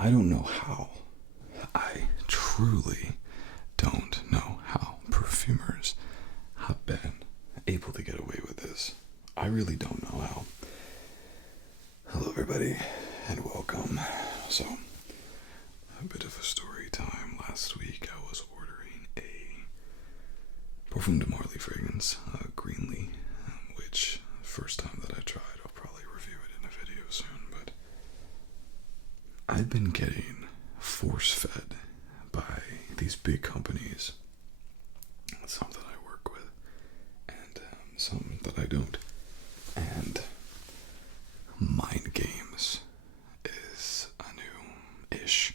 I don't know how. I truly don't know how perfumers have been able to get away with this. I really don't know how. Hello, everybody, and welcome. So, a bit of a story time. Last week, I was ordering a Parfum de Marly fragrance, Greenly, which, first time that I tried, I'll probably review it in a video soon, but I've been getting force-fed by these big companies, some that I work with, and some that I don't, and Mind Games is a new-ish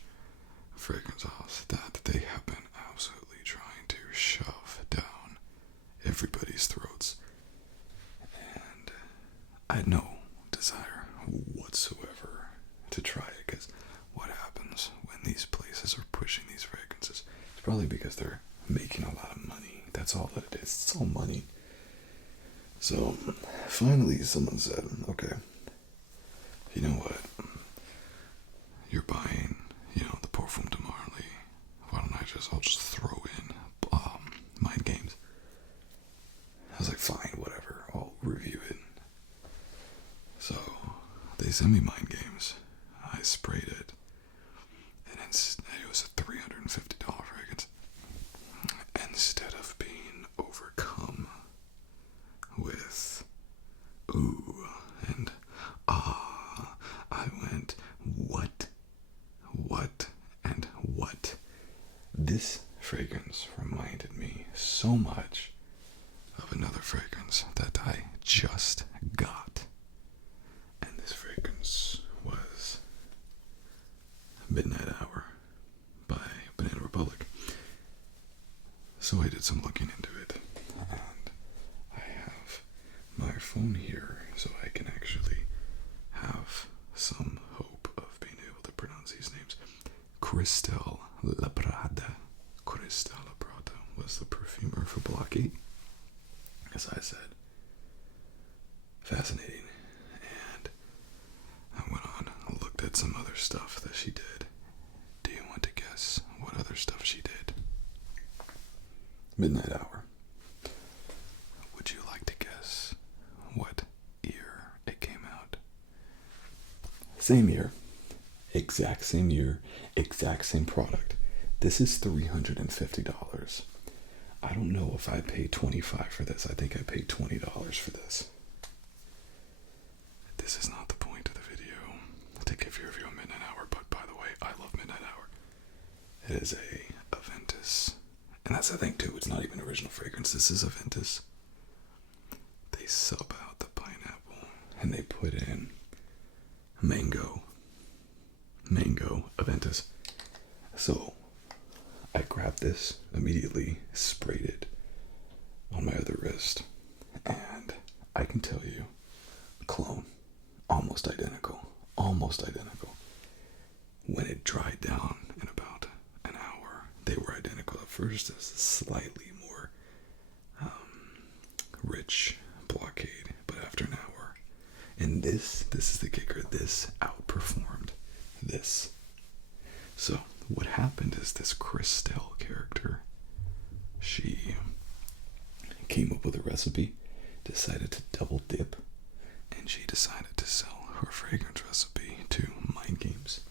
fragrance house that they have been absolutely trying to shove down everybody's throats, and I had no desire whatsoever to try it, because what happens when these places are pushing these fragrances? It's probably because they're making a lot of money. That's all that it is. It's all money. So finally someone said, okay, you know what? You're buying, the Parfum de Marly. Why don't I'll just throw in Mind Games. I was like, fine, whatever. I'll review it. So they sent me Mind Games. I sprayed it. And it was a $350 fragrance. Instead of being overcome with ooh and ah, I went, what, and what? This fragrance reminded me so much of another fragrance that I just got. And this fragrance was Midnight Hour by Banana Republic. So I did some looking into it, and I have my phone here so I can actually have some hope of being able to pronounce these names. Cristal Labrada. Cristal Labrada was the perfumer for Blockade, as I said. Fascinating. And I went on and looked at some other stuff that she did. Do you want to guess what other stuff she did? Midnight Hour. Would you like to guess what year it came out? Same year. Exact same year. Exact same product. This is $350. I don't know if I paid $25 for this. I think I paid $20 for this. This is not the point of the video to give you a review of Midnight Hour, but by the way, I love Midnight Hour. It is a Aventus. And that's the thing too, it's not even original fragrance. This is Aventus. They sub out the pineapple and they put in mango Aventus. So I grabbed this immediately, sprayed it on my other wrist, and I can tell you, clone, almost identical. When it dried down in about an hour, they were identical. At first, it was a slightly more rich blockade, but after an hour, and this is the kicker, this outperformed this. So what happened is this Cristal character, she came up with a recipe, decided to double dip, and she decided to sell her fragrance recipe to Mind Games,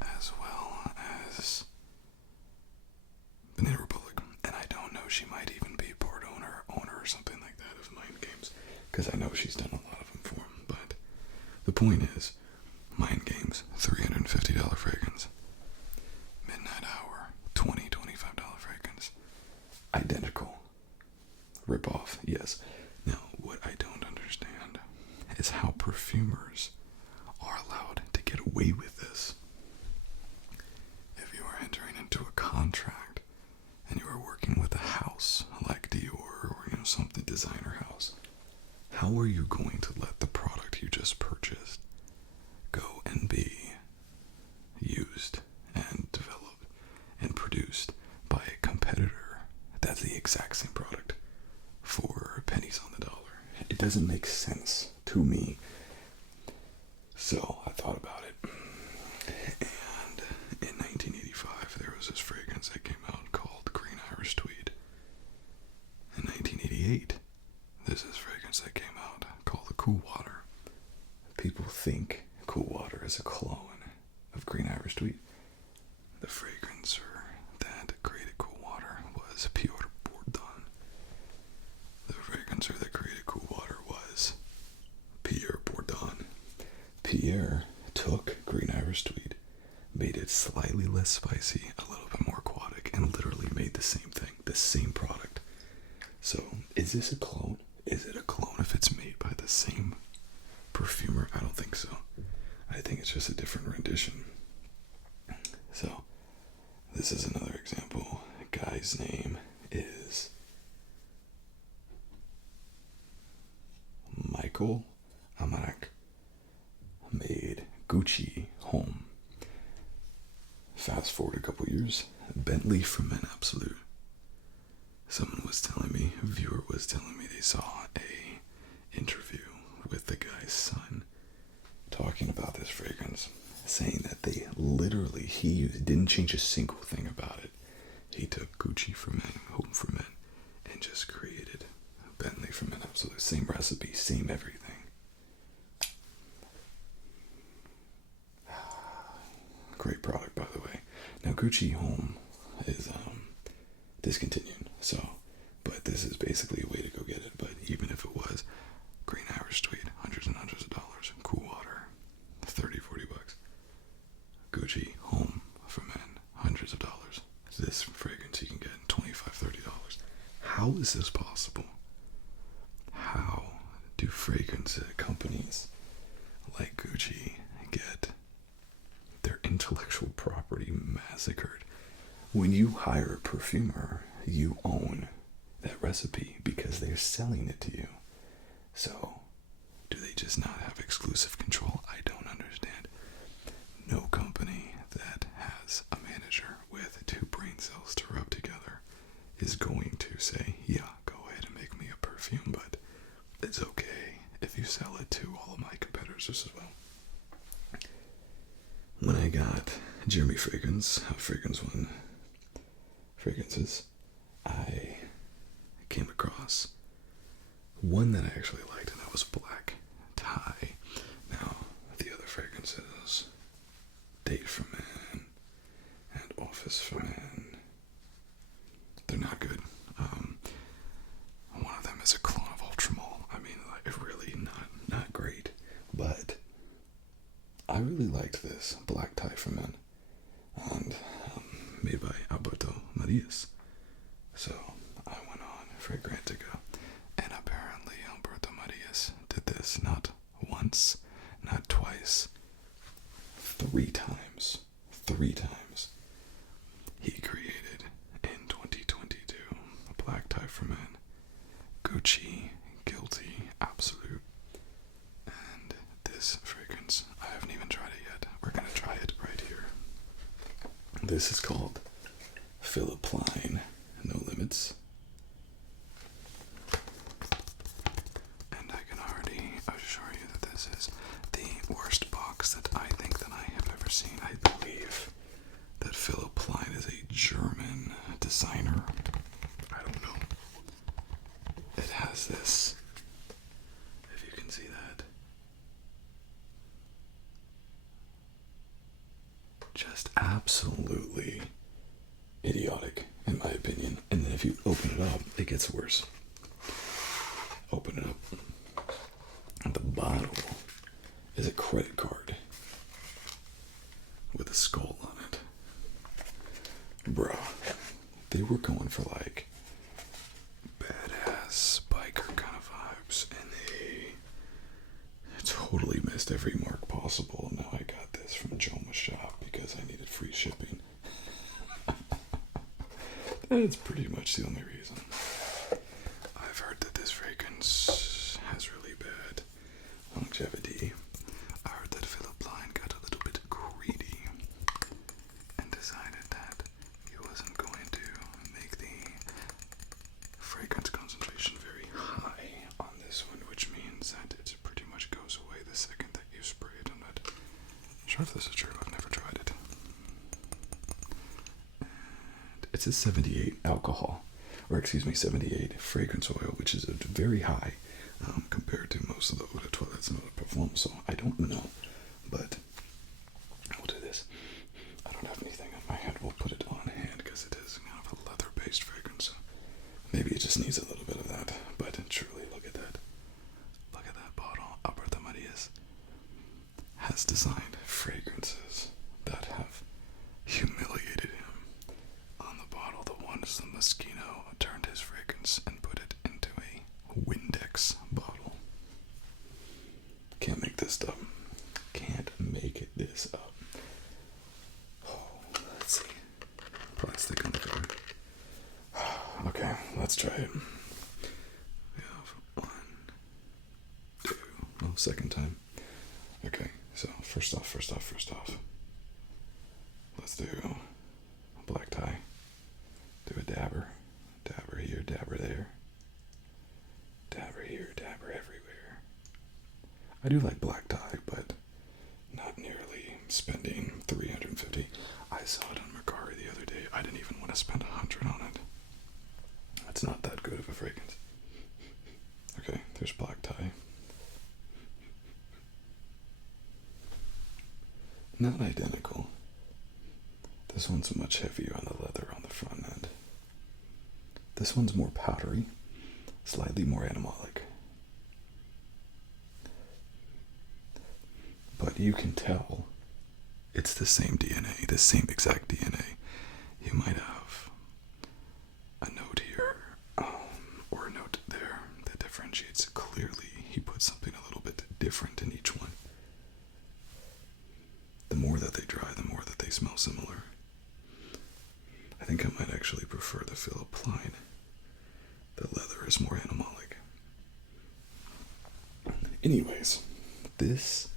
as well as Banana Republic. And I don't know, she might even be part owner or something like that of Mind Games, because I know she's done a lot of them for them. But the point is, Mind Games, $350 fragrance. Midnight Hour, $25 fragrance. Identical. Rip off, yes. Now, what I don't understand is how perfumers are allowed to get away with this. If you are entering into a contract and you are working with a house like Dior or something designer house, how are you going to let the product you just purchased go and be used and developed and produced by a competitor that's the exact same product for pennies on the dollar? It doesn't make sense to me. So I thought about it, Green Irish Tweed. The fragrancer that created cool water was Pierre Bourdon. The fragrancer that created cool water was Pierre Bourdon. Pierre took Green Irish Tweed, made it slightly less spicy, a little bit more aquatic, and literally made the same thing, the same product. So, is this a clone? Is it a clone if it's made by the same perfumer? I don't think so. I think it's just a different rendition. So, this is another example. The guy's name is Michael Amarak. Made Gucci Homme. Fast forward a couple years, Bentley for Men Absolute. Someone was telling me, a viewer was telling me they saw a interview with the guy's son talking about this fragrance, saying that they literally, he didn't change a single thing about it. He took Gucci for Men, Homme for Men, and just created Bentley for Men Absolute. Same recipe, same everything. Great product, by the way. Now, Gucci Homme is discontinued, but this is basically a way to go get it. But even if it was, Green Irish Tweed, hundreds and hundreds of dollars. Cool water, $30, $40. Gucci Homme for Men, hundreds of dollars. This fragrance you can get $25, $30. How is this possible? How do fragrance companies like Gucci get their intellectual property massacred? When you hire a perfumer, you own that recipe because they're selling it to you. So, do they just not have exclusive control? I don't understand. No company that has a manager with 2 brain cells to rub together is going to say, yeah, go ahead and make me a perfume, but it's okay if you sell it to all of my competitors as well. When I got Jeremy Fragrances, I came across one that I actually liked, and that was Black Tie. Now, the other fragrances, Date for Men and Office for Men, they're not good. One of them is a clone of Ultramol. I mean, like, really not great, but I really liked this Black Tie for Men, and made by Alberto Marias. So I went on Fragrantica, and apparently Alberto Marias did this not once, not twice, 3 times. 3 times. He created in 2022 a Black Tie for Men, Gucci Guilty Absolute, and this fragrance, I haven't even tried it yet. We're gonna try it right here. This is called Phillip Plein, No Limits. And I can already assure you that this is the worst box that I think that I have ever seen. I believe that Phillip Plein is a German designer. I don't know. It has this, if you can see that. Just absolutely idiotic, in my opinion. And then if you open it up, it gets worse. Open it up. The bottle is a credit card with a skull on it. Bruh, they were going for like badass biker kind of vibes, and they totally missed every mark possible. Now I got this from Joma's shop because I needed free shipping. That's pretty much the only reason. I've heard that this fragrance has really bad longevity. I heard that Phillip Plein got a little bit greedy and decided that he wasn't going to make the fragrance concentration very high on this one, which means that it pretty much goes away the second that you spray it. I'm not sure if this is true. I've never tried it. It says 78 alcohol, or excuse me, 78 fragrance oil, which is a very high compared to most of the eau de toilettes and eau de parfum. So I don't know, but we'll do this. just needs a little bit of that. But truly, look at that. Look at that bottle. Alberto Marias has designed fragrances that have humiliated him. On the bottle, the one is the Moschino turned his fragrance and put it into a Windex bottle. Can't make this up. Can't make this up. Oh, let's see. Plastic on the cover. Okay, let's try it. We have 1, 2. Oh, second time. Okay, so first off. Let's do a black tie. Do a dabber. Dabber here, dabber there. Dabber here, dabber everywhere. I do like black tie, but not nearly spending $350. I saw it on Mercari the other day. I didn't even want to spend $100 on it. It's not that good of a fragrance. Okay, there's black tie. Not identical. This one's much heavier on the leather on the front end. This one's more powdery, slightly more animalic. But you can tell it's the same DNA, the same exact DNA. You might have a note here, or a note there that differentiates. Clearly, he put something a little bit different in each one. The more that they dry, the more that they smell similar. I think I might actually prefer the Phillip plein. The leather is more animalic. Anyways, this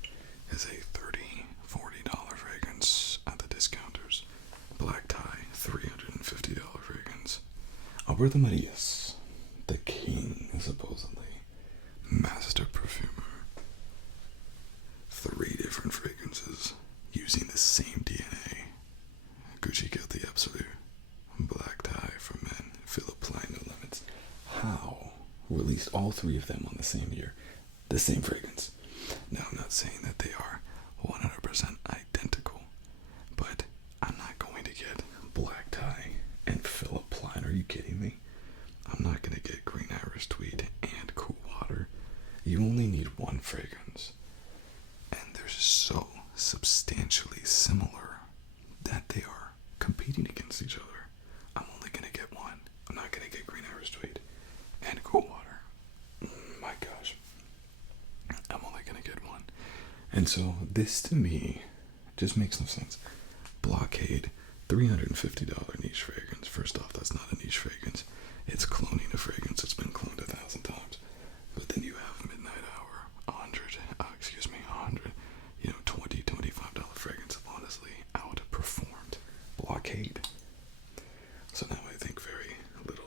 is a $30, $40 fragrance at the discounters. Black tie, $350 fragrance. Alberto Marias, the king, supposedly. Master perfumer. 3 different fragrances using the same DNA. Gucci Guilty Absolute. Black tie for men. Phillip plein, no limits. How released all 3 of them on the same year? The same fragrance. Now, I'm not saying that they are 100% identical, but I'm not going to get black tie and Phillip plein. Are you kidding me? I'm not going to get green iris tweed and cool water. You only need one fragrance, and they're so substantially similar that they are competing against each other. I'm only going to get one. I'm not going to get green iris tweed and cool water. My gosh. I'm only going to get one. And so this to me just makes no sense. Blockade, $350 niche fragrance. First off, that's not a niche fragrance. It's cloning a fragrance that's been cloned 1,000 times. But then you have Midnight Hour, 100, $20, $25 fragrance have honestly outperformed Blockade. So now I think very little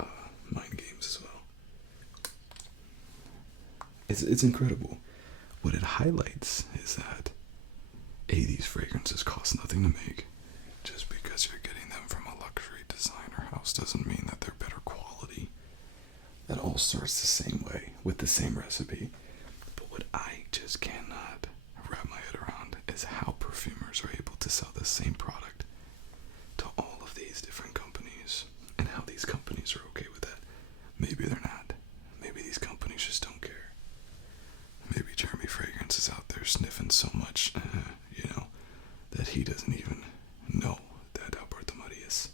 of mind games as well. It's incredible. What it highlights is that these fragrances cost nothing to make. Just because you're getting them from a luxury designer house doesn't mean that they're better quality. That all starts the same way, with the same recipe. But what I just cannot wrap my head around is how perfumers are able to sell the same product to all of these different companies, and how these companies are okay with that. Maybe they're not. Maybe these companies just don't care. Maybe Jeremy Fragrance is out there sniffing so much, that he doesn't even know that Alberto Marias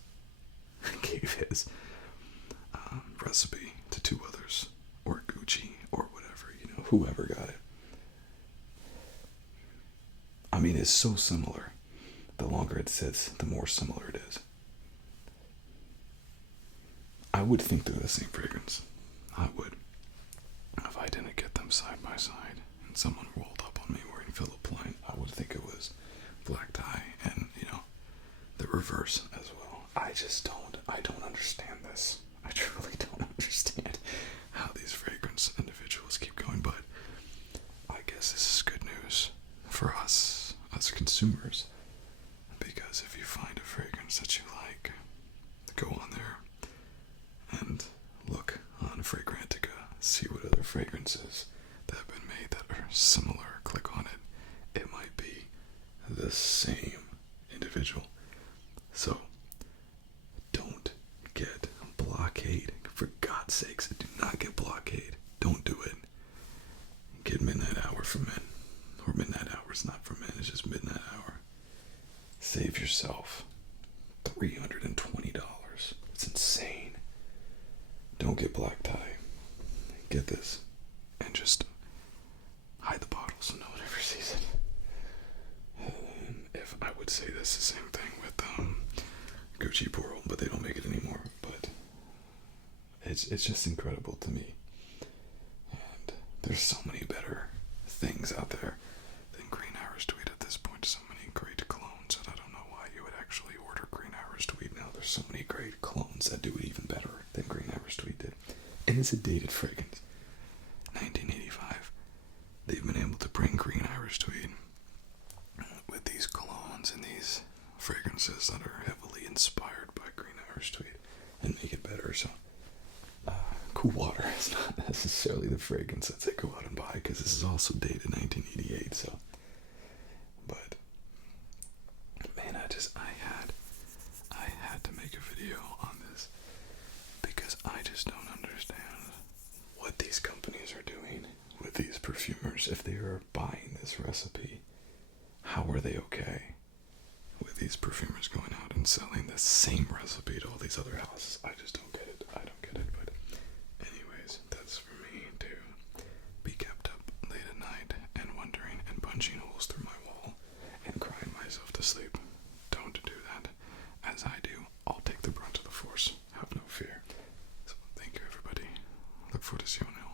gave his recipe to 2 others, or Gucci, or whatever, whoever got it. I mean, it's so similar. The longer it sits, the more similar it is. I would think they're the same fragrance. I would. If I didn't get them side by side and someone rolled up on me wearing Phillip plein, I would think it was black tie and, the reverse as well. I don't understand this. I truly don't understand how these fragrance individuals keep going, but I guess this is good news for us as consumers, because if you find a fragrance that you like, go on there and look on Fragrantica, see what other fragrances that have been made that are similar, click on it. It might be the same individual. So don't get Blockade For God's sakes, do not get blockade. Don't do it. Get midnight hour for men. Or midnight hour is not for men, it's just midnight hour. Save yourself $320. It's insane. Don't get black tie. Get this. And just hide the bottle so no one ever sees it. If I would say this, the same thing with Gucci Pearl, but they don't make it anymore. But it's just incredible to me. And there's so many better things out there than Green Irish Tweed at this point. So many great clones that I don't know why you would actually order Green Irish Tweed now. There's so many great clones that do it even better than Green Irish Tweed did. And it's a dated fragrance. 1985. They've been able to bring Green Irish Tweed with these colognes and these fragrances that are heavily inspired by Green Irish Tweed and make it better. So Cool Water is not necessarily the fragrance that they go out and buy, because this is also dated 1988. So, but man, I had to make a video on this because I just don't understand what these companies are doing with these perfumers. If they are buying this recipe, how are they okay with these perfumers going out and selling the same recipe to all these other houses? I just don't get it. I don't get it. But anyways, that's for me to be kept up late at night and wondering and punching holes through my wall and crying myself to sleep. Don't do that. As I do, I'll take the brunt of the force. Have no fear. So thank you, everybody. Look forward to seeing you.